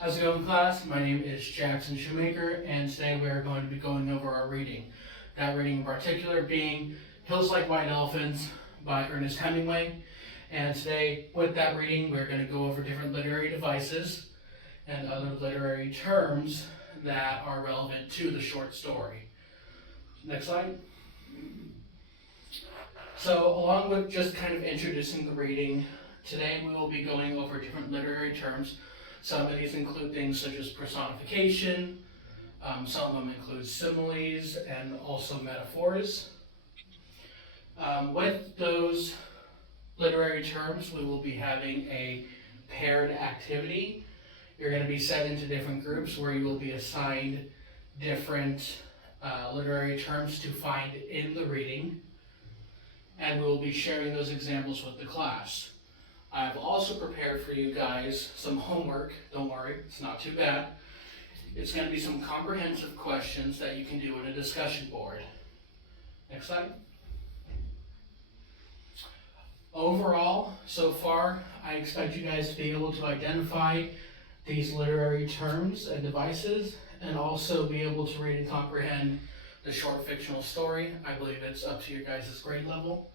How's it going, class? My name is Jackson Shoemaker, and today we are going to be going over our reading. That reading in particular being Hills Like White Elephants by Ernest Hemingway. And today, with that reading, we're going to go over different literary devices and other literary terms that are relevant to the short story. Next slide. So, along with just kind of introducing the reading, today we will be going over different literary terms. Some of these include things such as personification, some of them include similes and also metaphors. With those literary terms, we will be having a paired activity. You're going to be set into different groups where you will be assigned different literary terms to find in the reading, and we'll be sharing those examples with the class. I've also prepared for you guys some homework. Don't worry, it's not too bad. It's going to be some comprehensive questions that you can do in a discussion board. Next slide. Overall, so far, I expect you guys to be able to identify these literary terms and devices, and also be able to read and comprehend the short fictional story. I believe it's up to your guys' grade level.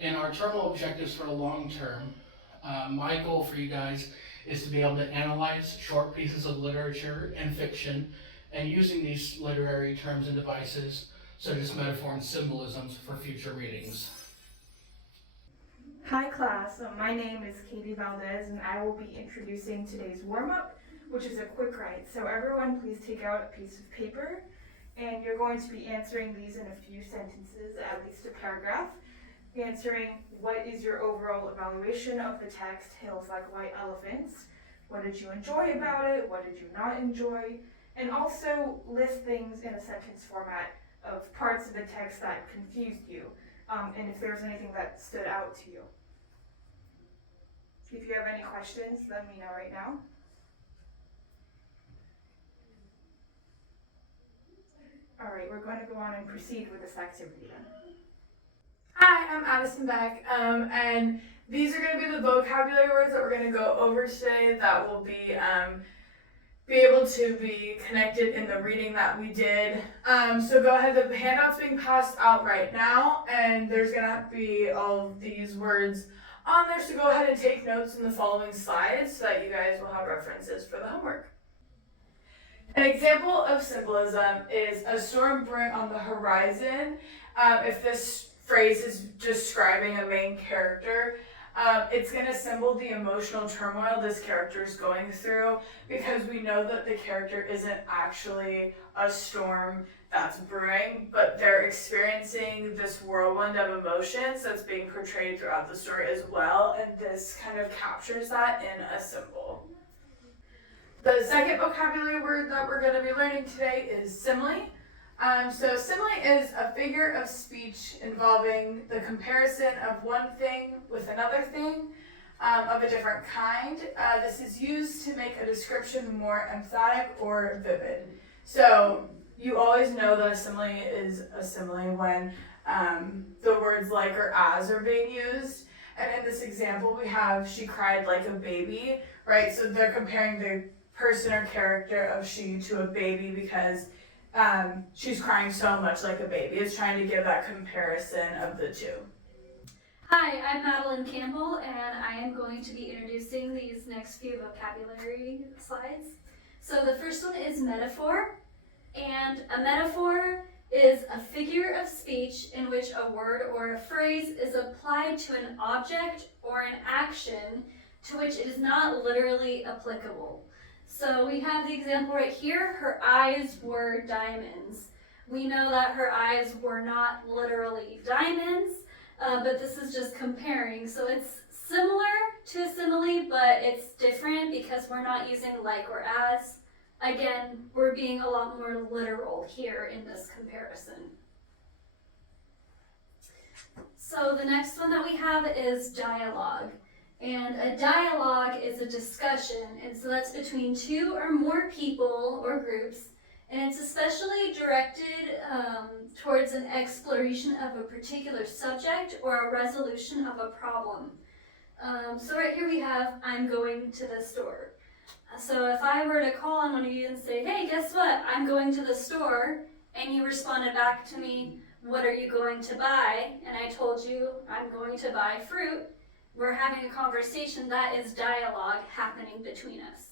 And our terminal objectives for the long term, my goal for you guys is to be able to analyze short pieces of literature and fiction, and using these literary terms and devices, such as metaphor and symbolisms, for future readings. Hi class, my name is Katie Valdez and I will be introducing today's warm-up, which is a quick write. So everyone please take out a piece of paper, and you're going to be answering these in a few sentences, at least a paragraph. Answering what is your overall evaluation of the text, Hills Like White Elephants? What did you enjoy about it? What did you not enjoy? And also list things in a sentence format of parts of the text that confused you, and if there's anything that stood out to you. If you have any questions, let me know right now. All right, we're going to go on and proceed with this activity then. Hi, I'm Addison Beck, and these are going to be the vocabulary words that we're going to go over today that will be able to be connected in the reading that we did. So go ahead, the handout's being passed out right now, and there's going to be all of these words on there, so go ahead and take notes in the following slides so that you guys will have references for the homework. An example of symbolism is a storm brewing on the horizon. If this phrase is describing a main character, it's going to symbol the emotional turmoil this character is going through, because we know that the character isn't actually a storm that's brewing, but they're experiencing this whirlwind of emotions that's being portrayed throughout the story as well, and this kind of captures that in a symbol. The second vocabulary word that we're going to be learning today is simile. So simile is a figure of speech involving the comparison of one thing with another thing of a different kind. This is used to make a description more emphatic or vivid. So you always know that a simile is a simile when the words like or as are being used. And in this example, we have she cried like a baby, right? So they're comparing the person or character of she to a baby because she's crying so much like a baby. It's trying to give that comparison of the two. Hi, I'm Madeline Campbell, and I am going to be introducing these next few vocabulary slides. So the first one is metaphor, and a metaphor is a figure of speech in which a word or a phrase is applied to an object or an action to which it is not literally applicable. So we have the example right here, her eyes were diamonds. We know that her eyes were not literally diamonds, but this is just comparing. So it's similar to a simile, but it's different because we're not using like or as. Again, we're being a lot more literal here in this comparison. So the next one that we have is dialogue. And a dialogue is a discussion, and so that's between two or more people or groups, and it's especially directed towards an exploration of a particular subject or a resolution of a problem. So right here we have, I'm going to the store. So if I were to call on one of you and say, hey, guess what? I'm going to the store, and you responded back to me, what are you going to buy? And I told you I'm going to buy fruit. We're having a conversation. That is dialogue happening between us.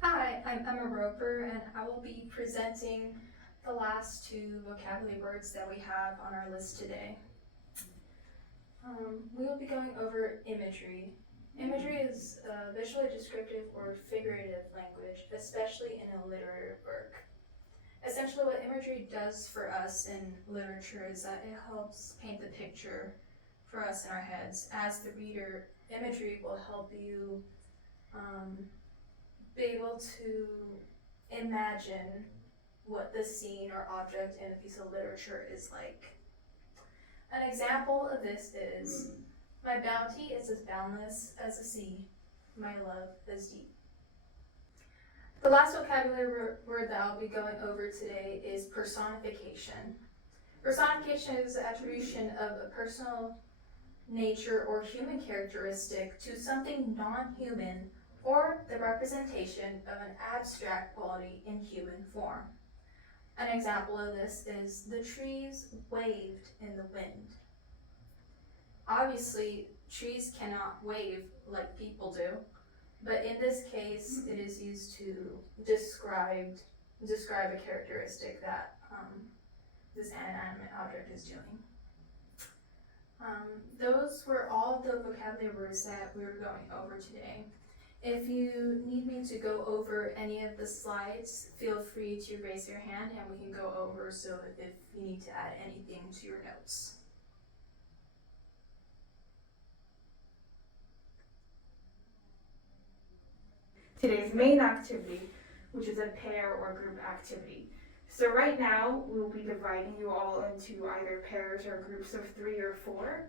Hi, I'm Emma Roper, and I will be presenting the last two vocabulary words that we have on our list today. We will be going over imagery. Imagery is visually descriptive or figurative language, especially in a literary work. Essentially, what imagery does for us in literature is that it helps paint the picture for us in our heads. As the reader, imagery will help you be able to imagine what the scene or object in a piece of literature is like. An example of this is, my bounty is as boundless as the sea, my love as deep. The last vocabulary word that I'll be going over today is personification. Personification is the attribution of a personal nature or human characteristic to something non-human, or the representation of an abstract quality in human form. An example of this is the trees waved in the wind. Obviously, trees cannot wave like people do, but in this case, it is used to describe a characteristic that this inanimate object is doing. Those were all of the vocabulary words that we were going over today. If you need me to go over any of the slides, feel free to raise your hand and we can go over so if you need to add anything to your notes. Today's main activity, which is a pair or group activity. So right now, we will be dividing you all into either pairs or groups of 3 or 4,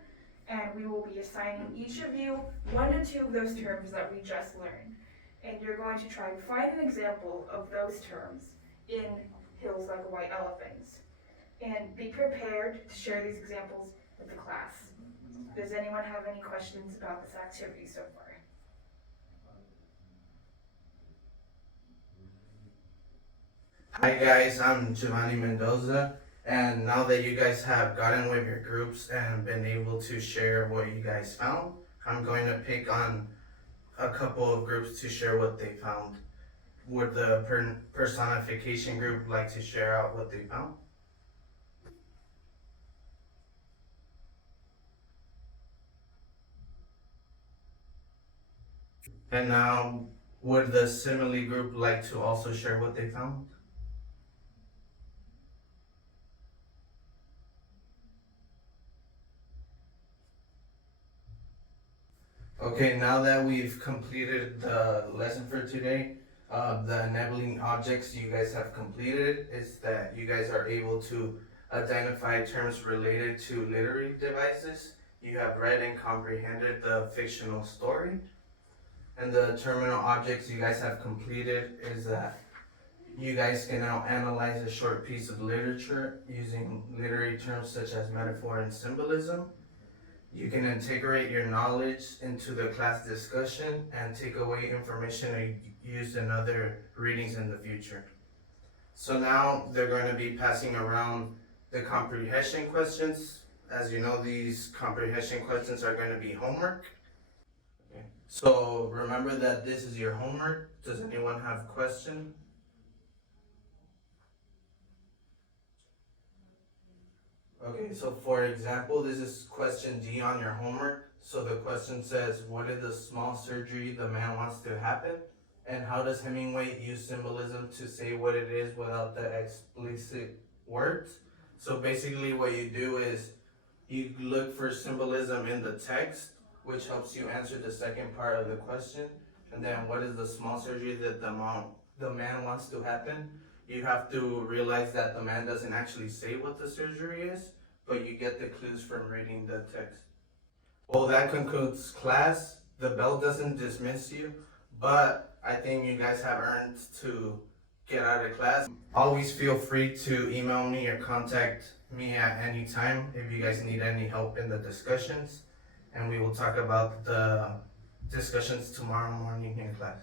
and we will be assigning each of you 1 to 2 of those terms that we just learned. And you're going to try and find an example of those terms in Hills Like White Elephants. And be prepared to share these examples with the class. Does anyone have any questions about this activity so far? Hi guys, I'm Giovanni Mendoza, and now that you guys have gotten with your groups and been able to share what you guys found, I'm going to pick on a couple of groups to share what they found. Would the personification group like to share out what they found? And now, would the simile group like to also share what they found? Okay, now that we've completed the lesson for today, the enabling objects you guys have completed is that you guys are able to identify terms related to literary devices. You have read and comprehended the fictional story. And the terminal objects you guys have completed is that you guys can now analyze a short piece of literature using literary terms such as metaphor and symbolism. You can integrate your knowledge into the class discussion and take away information used in other readings in the future. So now they're going to be passing around the comprehension questions. As you know, these comprehension questions are going to be homework. Okay. So remember that this is your homework. Does anyone have a question? Okay, so for example, this is question D on your homework. So the question says, what is the small surgery the man wants to happen? And how does Hemingway use symbolism to say what it is without the explicit words? So basically what you do is you look for symbolism in the text, which helps you answer the second part of the question. And then what is the small surgery that the man wants to happen? You have to realize that the man doesn't actually say what the surgery is, but you get the clues from reading the text. Well, that concludes class. The bell doesn't dismiss you, but I think you guys have earned to get out of class. Always feel free to email me or contact me at any time if you guys need any help in the discussions, and we will talk about the discussions tomorrow morning in class.